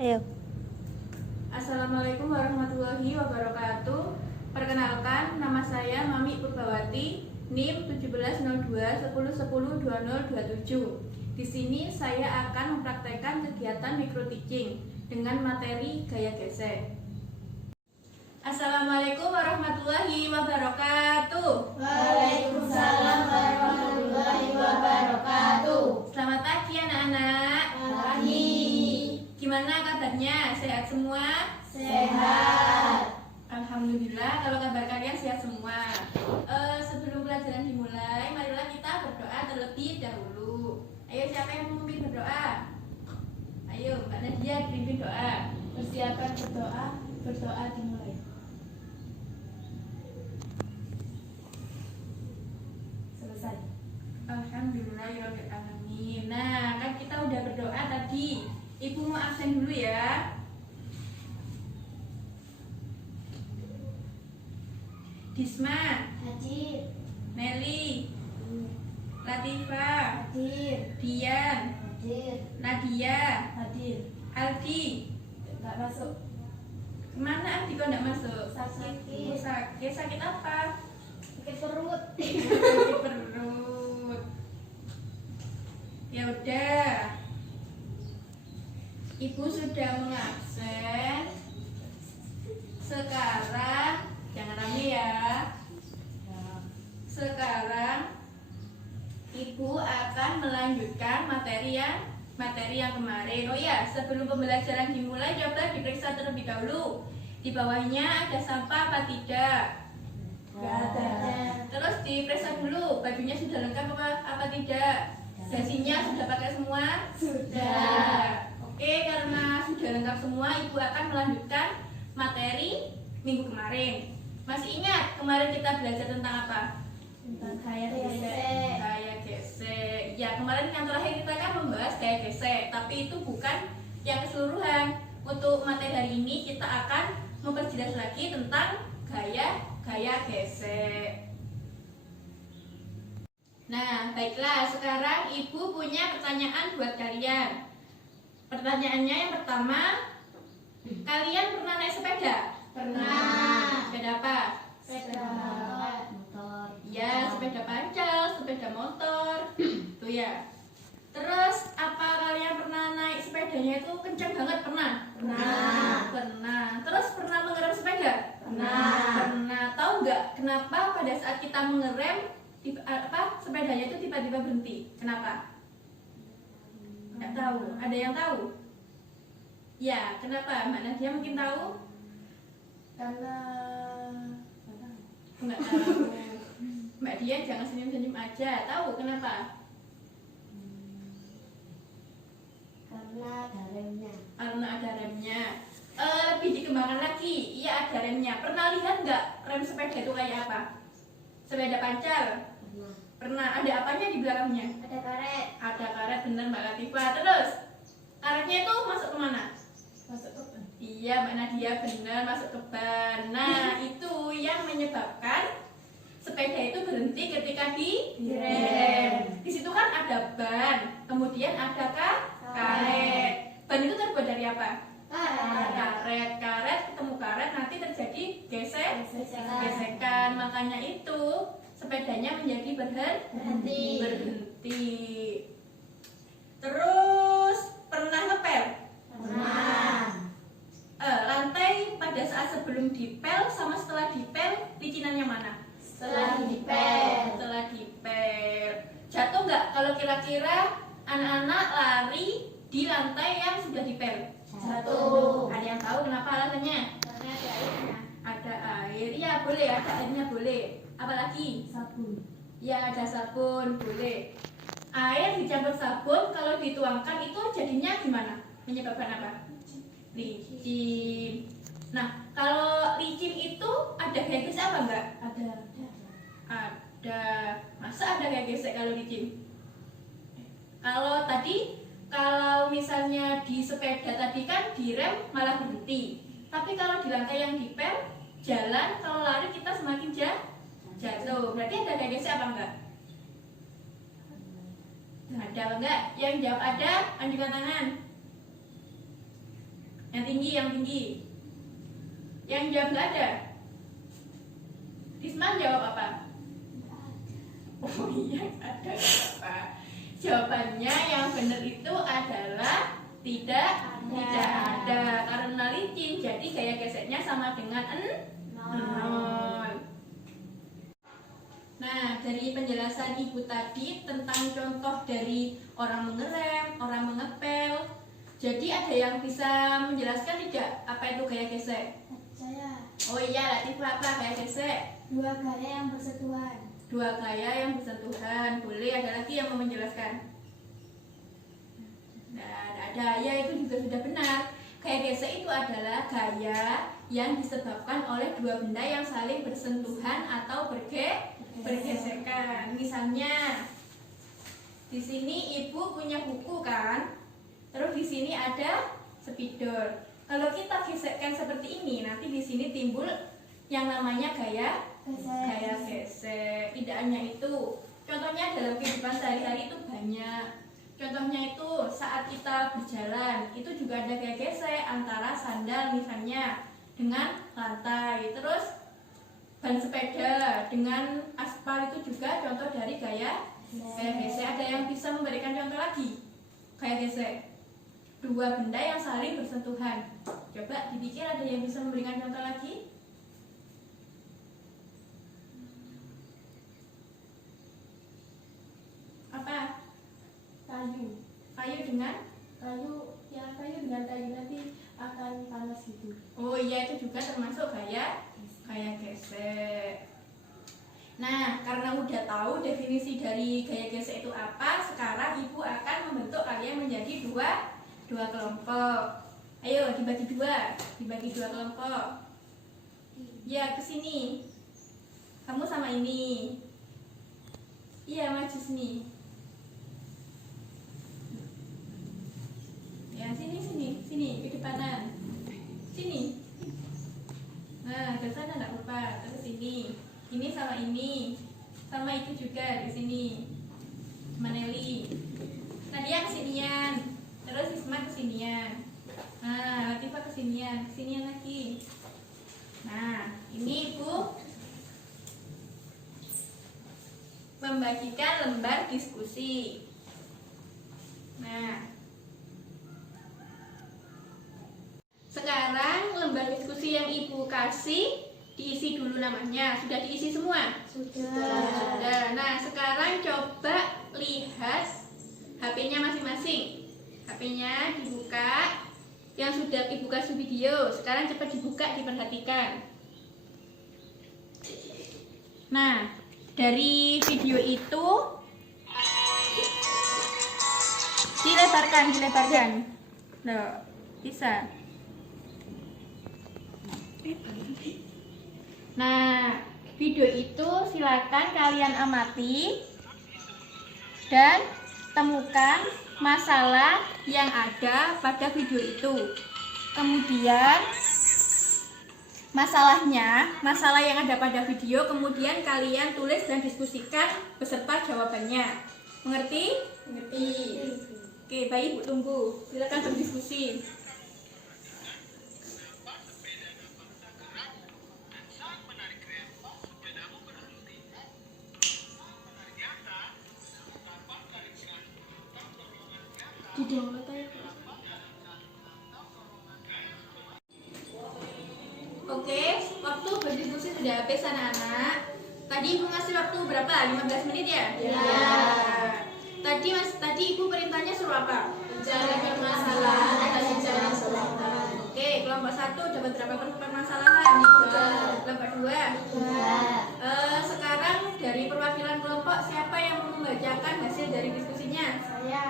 Ayo. Assalamualaikum warahmatullahi wabarakatuh. Perkenalkan, nama saya Mami Purbawati, NIM 170210102027. Di sini saya akan mempraktekkan kegiatan micro teaching dengan materi gaya gesek. Assalamualaikum warahmatullahi wabarakatuh. Waalaikumsalam warahmatullahi wabarakatuh. Selamat pagi anak-anak. Pagi. Gimana kabarnya? Sehat semua? Sehat. Alhamdulillah, kalau kabar kalian sehat semua. Sebelum pelajaran dimulai, marilah kita berdoa terlebih dahulu. Ayo, siapa yang mau memimpin berdoa? Ayo, Mbak Nadia pimpin doa. Persiapan berdoa, berdoa dimulai. Selesai. Alhamdulillahirrahmanirrahim. Nah, kan kita udah berdoa tadi. Ibu mau absen dulu ya. Disma, Hadir. Nelly, Latifa, Hadir. Dian, Hadir. Nadia, Hadir. Aldi. Enggak masuk. Kemana Aldi kok nggak masuk? Sakit. Oh, sakit. Sakit apa? Sakit perut. Sakit perut. Ya udah. Ibu sudah mengabsen. Sekarang jangan rame ya. Sekarang Ibu akan melanjutkan materi yang kemarin. Oh ya, sebelum pembelajaran dimulai coba diperiksa terlebih dahulu. Di bawahnya ada sampah apa tidak? Enggak ada. Terus diperiksa dulu bajunya sudah lengkap apa tidak? Dasinya sudah pakai semua? Sudah. Oke, karena sudah lengkap semua, Ibu akan melanjutkan materi minggu kemarin. Masih ingat kemarin kita belajar tentang apa? Tentang gaya gesek. Gaya gesek. Ya, kemarin yang terakhir kita kan membahas gaya gesek, tapi itu bukan yang keseluruhan. Untuk materi hari ini kita akan memperjelas lagi tentang gaya gesek. Nah, baiklah, sekarang Ibu punya pertanyaan buat kalian. Pertanyaannya yang pertama, kalian pernah naik sepeda? Pernah. Sepeda apa? Sepeda motor. Ya, sepeda pancal, sepeda motor. Tuh ya. Terus, apa kalian pernah naik sepedanya itu kencang banget? Pernah? Pernah. Pernah. Terus pernah mengerem sepeda? Pernah. Pernah. Tahu nggak kenapa pada saat kita mengerem sepedanya itu tiba-tiba berhenti? Kenapa? Nggak tahu. Ada yang tahu? Ya, kenapa? Mbak Nadia mungkin tahu? Karena Nggak tahu. Mbak Dia jangan senyum-senyum aja. Tahu kenapa? karena ada remnya. Karena ada remnya. Lebih dikembangkan lagi. Iya, ada remnya. Pernah lihat nggak rem sepeda itu kayak apa? Sepeda pancal? Pernah. Pernah. Ada apanya di belakangnya? Ada karet. Ada karet, bener Mbak Latifah. Terus karetnya itu masuk kemana? Masuk ke ban. Iya, Mbak Nadia benar, masuk ke ban. Nah, itu yang menyebabkan sepeda itu berhenti ketika direm. Di situ kan ada ban, kemudian ada karet. Ban itu terbuat dari apa? Karet ketemu karet nanti terjadi gesekan. Makanya itu sepedanya menjadi berhenti. Terus pernah ngepel? Pernah. Lantai pada saat sebelum dipel sama setelah dipel licinannya mana? Setelah dipel. Setelah dipel. Jatuh nggak kalau kira-kira anak-anak lari di lantai yang sudah dipel? Jatuh. Ada yang tahu kenapa alasannya? Karena ada airnya. Ada air, ya boleh, ada airnya boleh. Apalagi? Sabun. Ya ada sabun, boleh. Air dicampur sabun kalau dituangkan itu jadinya gimana? Menyebabkan apa? Licin. Nah, kalau licin itu ada gaya gesek apa enggak? Ada. Ada. Masa ada gaya gesek kalau licin? Kalau misalnya di sepeda tadi kan direm malah berhenti. Tapi kalau di lantai yang dipel, jalan kalau lari kita semakin jatuh. Berarti ada gaya gesek apa enggak? Ada apa enggak? Yang jawab ada, anjungkan tangan. Yang tinggi, yang tinggi. Yang jawab nggak ada. Risman jawab apa? Oh iya, ada apa? Jawabannya yang benar itu adalah tidak ada. Karena licin, jadi gaya geseknya sama dengan nol. Nah, dari penjelasan Ibu tadi tentang contoh dari orang mengerem, orang mengepel. Jadi ada yang bisa menjelaskan tidak apa itu gaya gesek? Saya. Oh iya, Latifah, apa gaya gesek? Dua gaya yang bersentuhan. Dua gaya yang bersentuhan. Boleh, ada lagi yang mau menjelaskan? Nah, ada. Ya, itu juga sudah benar. Gaya gesek itu adalah gaya yang disebabkan oleh dua benda yang saling bersentuhan atau bergesekan. Misalnya, di sini ibu punya buku kan, terus di sini ada spidol. Kalau kita gesekkan seperti ini, nanti di sini timbul yang namanya gaya gesek. Tidak hanya itu, contohnya dalam kehidupan sehari-hari itu banyak. Contohnya itu saat kita berjalan, itu juga ada gaya gesek antara sandal misalnya dengan lantai. Terus ban sepeda dengan aspal itu juga contoh dari gaya gesek. Ada yang bisa memberikan contoh lagi gaya gesek? Dua benda yang saling bersentuhan. Coba dipikir, ada yang bisa memberikan contoh lagi? Apa? Kayu. Kayu dengan? Kayu dengan kayu nanti akan panas gitu. Oh iya, itu juga termasuk gaya gesek. Nah, karena udah tahu definisi dari gaya gesek itu apa, sekarang ibu akan membentuk kalian menjadi dua kelompok. Ayo dibagi dua kelompok. Ya, ke sini. Kamu sama ini. Iya, maju sini. Ya, sini, ke depanan. Sini. Nah, ke sana enggak lupa. Terus ini sama ini. Sama itu juga di sini. Maneli. Nadia kesinian. Terus Isma kesinian. Nah, Latifah kesinian lagi. Nah, ini ibu membagikan lembar diskusi. Nah, sekarang lembar diskusi yang ibu kasih diisi dulu namanya. Sudah diisi semua? Sudah. Nah, sekarang coba lihat HP-nya masing-masing. HP-nya dibuka. Yang sudah ibu kasih video, sekarang cepat dibuka, diperhatikan. Nah, dari video itu dilebarkan. Loh, bisa. Nah, video itu silakan kalian amati dan temukan masalah yang ada pada video itu. Kemudian masalah yang ada pada video, kemudian kalian tulis dan diskusikan beserta jawabannya. Mengerti? Mengerti. Oke, baik, ibu tunggu. Silakan berdiskusi. Oke, waktu berdiskusi sudah habis anak-anak. Tadi ibu ngasih waktu berapa? 15 menit ya? Ya. Tadi ibu perintahnya suruh apa? Bicarakan masalah atas bicara selatan. Oke, kelompok 1 dapat berapa permasalahan? 3. Kelompok 2? 2. Sekarang dari perwakilan kelompok siapa yang mau membacakan hasil dari diskusinya? Saya.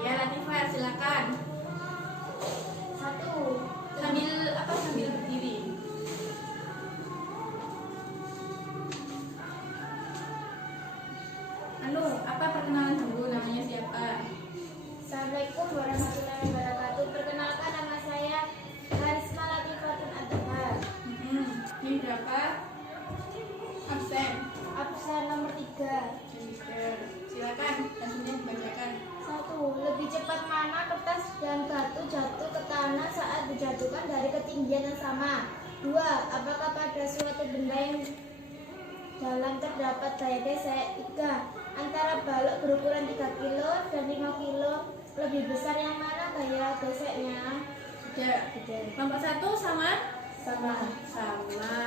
Iya, Latifah, silakan. 1. Sambil berdiri. Perkenalan dulu, namanya siapa? Assalamualaikum warahmatullahi wabarakatuh. Perkenalkan, nama saya Harisma Latifatun Adha. Ini berapa? Absen nomor 3. Silakan, hasilnya dibacakan. 1. Lebih cepat mana kertas dan batu jatuh ke tanah saat dijatuhkan pertama. 2. Apakah pada suatu benda yang dalam terdapat gaya gesek? 3. Antara balok berukuran 3 kilo dan 5 kilo lebih besar yang mana gaya geseknya? Sudah. Kelompok 1 sama? Sama. Sama.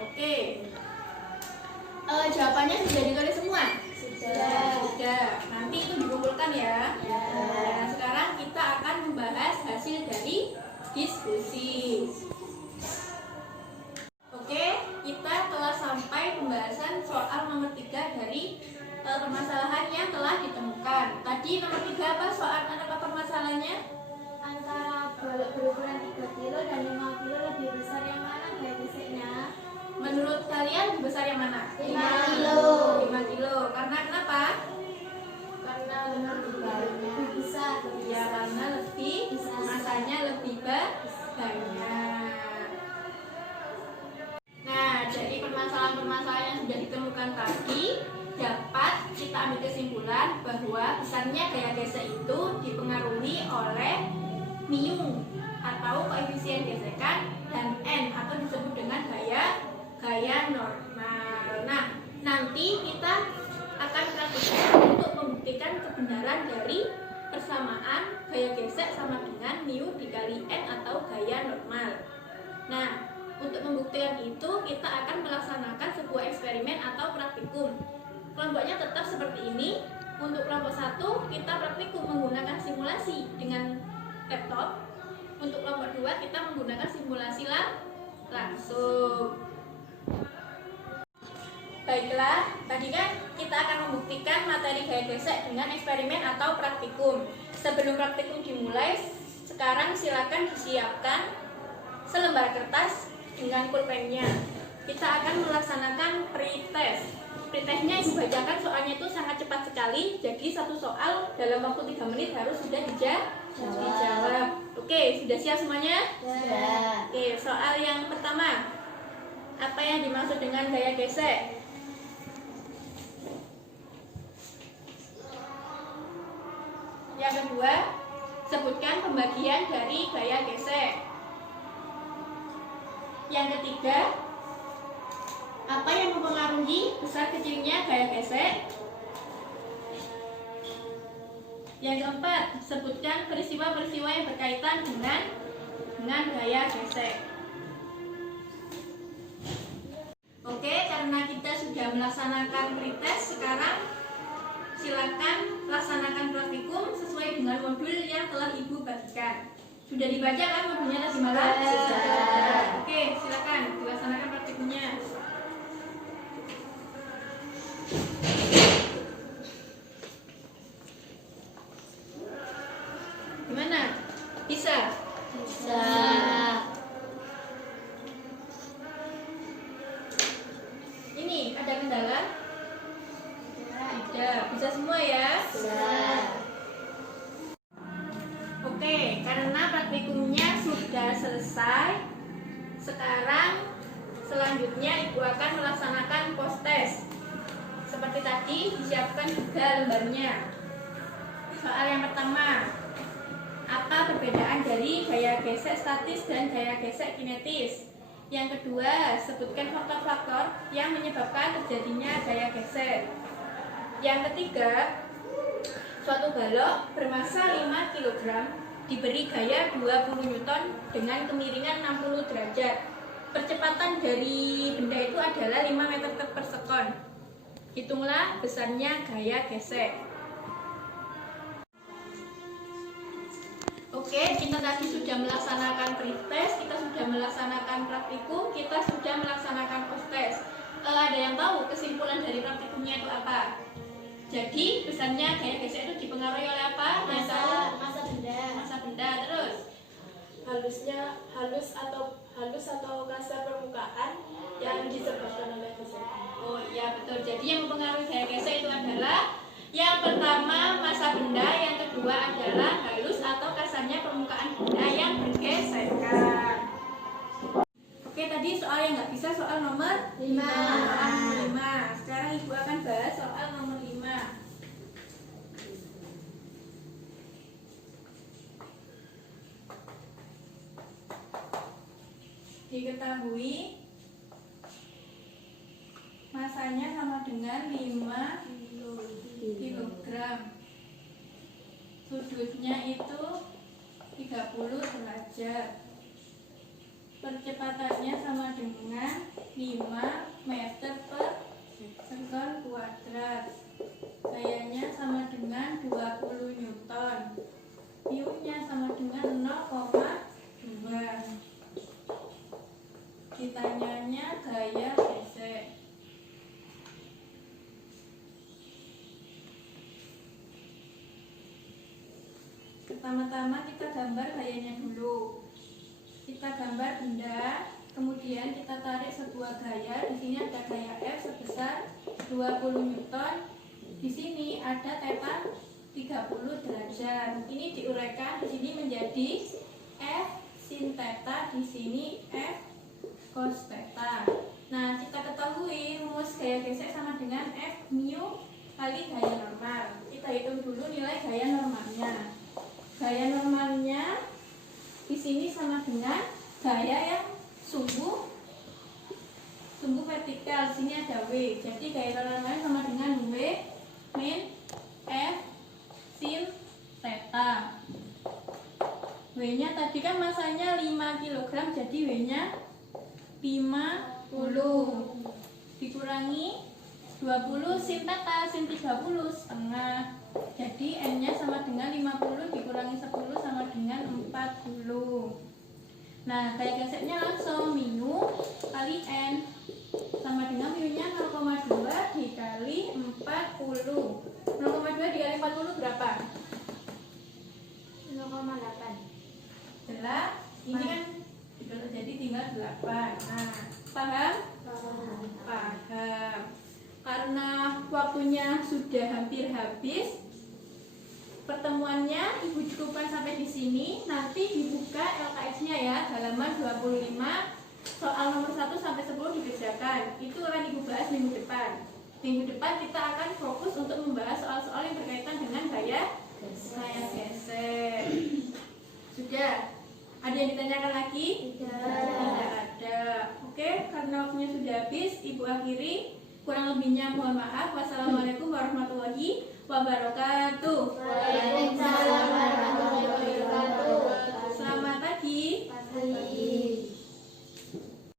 Oke. Jawabannya sudah ditulis semua? Sudah. Nanti itu dikumpulkan ya. Nah, sekarang kita akan membahas hasil dari diskusi. Oke, kita telah sampai pembahasan soal nomor 3 dari permasalahan yang telah ditemukan. Tadi nomor 3 apa permasalahannya? Antara balok berukuran 3 kilo dan 5 kilo lebih besar yang mana gaya geseknya? Menurut kalian lebih besar yang mana? 5 kilo. 5 kilo. Karena kenapa? Karena lebih besar. Ya, karena lebih masanya lebih banyak. Nah, jadi permasalahan-permasalahan yang sudah ditemukan tadi dapat kita ambil kesimpulan bahwa besarnya gaya gesek itu dipengaruhi oleh mu atau koefisien gesekan dan n atau disebut dengan gaya normal. Nah, nanti kita akan praktikkan untuk membuktikan kebenaran dari persamaan gaya gesek sama dengan mu dikali n atau gaya normal. Nah, untuk membuktikan itu kita akan melaksanakan sebuah eksperimen atau praktikum. Kelompoknya tetap seperti ini. Untuk kelompok 1 kita praktikum menggunakan simulasi dengan laptop. Untuk kelompok 2 kita menggunakan simulasi langsung. Baiklah, tadi kan kita akan membuktikan materi gaya gesek dengan eksperimen atau praktikum. Sebelum praktikum dimulai, sekarang silakan disiapkan selembar kertas dengan pulpennya. Kita akan melaksanakan pretest. Pretestnya ibu bacakan, soalnya itu sangat cepat sekali. Jadi satu soal dalam waktu 3 menit harus sudah dijawab. Oke, sudah siap semuanya? Sudah. Oke, soal yang pertama. Apa yang dimaksud dengan gaya gesek? Yang kedua, sebutkan pembagian dari gaya gesek. Yang ketiga, apa yang mempengaruhi besar kecilnya gaya gesek? Yang keempat, sebutkan peristiwa-peristiwa yang berkaitan dengan gaya gesek. Oke, karena kita sudah melaksanakan pretest, sekarang silakan laksanakan praktikum sesuai dengan modul yang telah ibu bagikan. Sudah dibaca kan modulnya tadi malam? Sudah. Oke, silakan dilaksanakan praktikumnya. Gimana? Bisa? Bisa. Ini ada kendala? Tidak. Bisa semua ya? Bisa. Oke, karena praktikumnya sudah selesai, sekarang selanjutnya ibu akan melaksanakan post test. Seperti tadi, disiapkan juga lembarnya. Soal yang pertama, apa perbedaan dari gaya gesek statis dan gaya gesek kinetis? Yang kedua, sebutkan faktor-faktor yang menyebabkan terjadinya gaya gesek. Yang ketiga, suatu balok bermasa 5 kg diberi gaya 20 Newton dengan kemiringan 60 derajat. Percepatan dari benda itu adalah 5 meter per sekon. Hitunglah besarnya gaya gesek. Oke, kita tadi sudah melaksanakan pretest, kita sudah melaksanakan praktikum, kita sudah melaksanakan post test. Ada yang tahu kesimpulan dari praktikumnya itu apa? Jadi besarnya gaya gesek itu dipengaruhi oleh apa? Masa benda. Terus halus atau kasar permukaan yang disebabkan oleh gesekan. Oh iya betul. Jadi yang mempengaruhi gaya gesek itu adalah yang pertama masa benda, yang kedua adalah halus atau kasarnya permukaan benda yang bergesekan. Oke, tadi soal yang nggak bisa soal nomor 5. Sekarang ibu akan bahas soal nomor 5. Diketahui masanya sama dengan 5 kilogram. Sudutnya itu 30 derajat. Percepatannya sama dengan 5 meter per sekon kuadrat. Gayanya sama dengan 20 newton. Mu-nya sama dengan 0,2. Ditanyanya gaya gesek. Pertama-tama kita gambar gayanya dulu. Kita gambar benda, kemudian kita tarik sebuah gaya. Di sini ada gaya F sebesar 20 newton. Di sini ada theta 30 derajat. Ini diuraikan di sini menjadi F sin theta, di sini F cos theta. Nah, kita ketahui rumus gaya gesek sama dengan F mu kali gaya normal. Kita hitung dulu nilai gaya normalnya. Gaya normalnya di sini sama dengan gaya yang sumbu vertikal. Di sini ada W. Jadi gaya normalnya sama dengan W min F sin theta. W-nya tadi kan masanya 5 kg, jadi W-nya 50 dikurangi 20 sin theta, sin 30 setengah. Jadi N-nya sama dengan 50 dikurangi 10 sama dengan 40. Nah, gaya geseknya langsung mu kali N sama dengan mu-nya 0,2 dikali 40. 0,2 dikali 40 berapa? 0,8. Jelas? Ini kan jadi tinggal 8. Nah, paham? Paham. Karena waktunya sudah hampir habis, pertemuannya Ibu cukupkan sampai di sini. Nanti dibuka LKS-nya ya, halaman 25. Soal nomor 1 sampai 10 dikerjakan. Itu akan Ibu bahas minggu depan. Minggu depan kita akan fokus untuk membahas soal-soal yang berkaitan dengan gaya gesek. Sudah? Ada yang ditanyakan lagi? Tidak ada. Oke, karena waktunya sudah habis, Ibu akhiri. Kurang lebihnya mohon maaf. Wassalamualaikum warahmatullahi wabarakatuh. Waalaikumsalam warahmatullahi wabarakatuh. Selamat pagi. Pagi.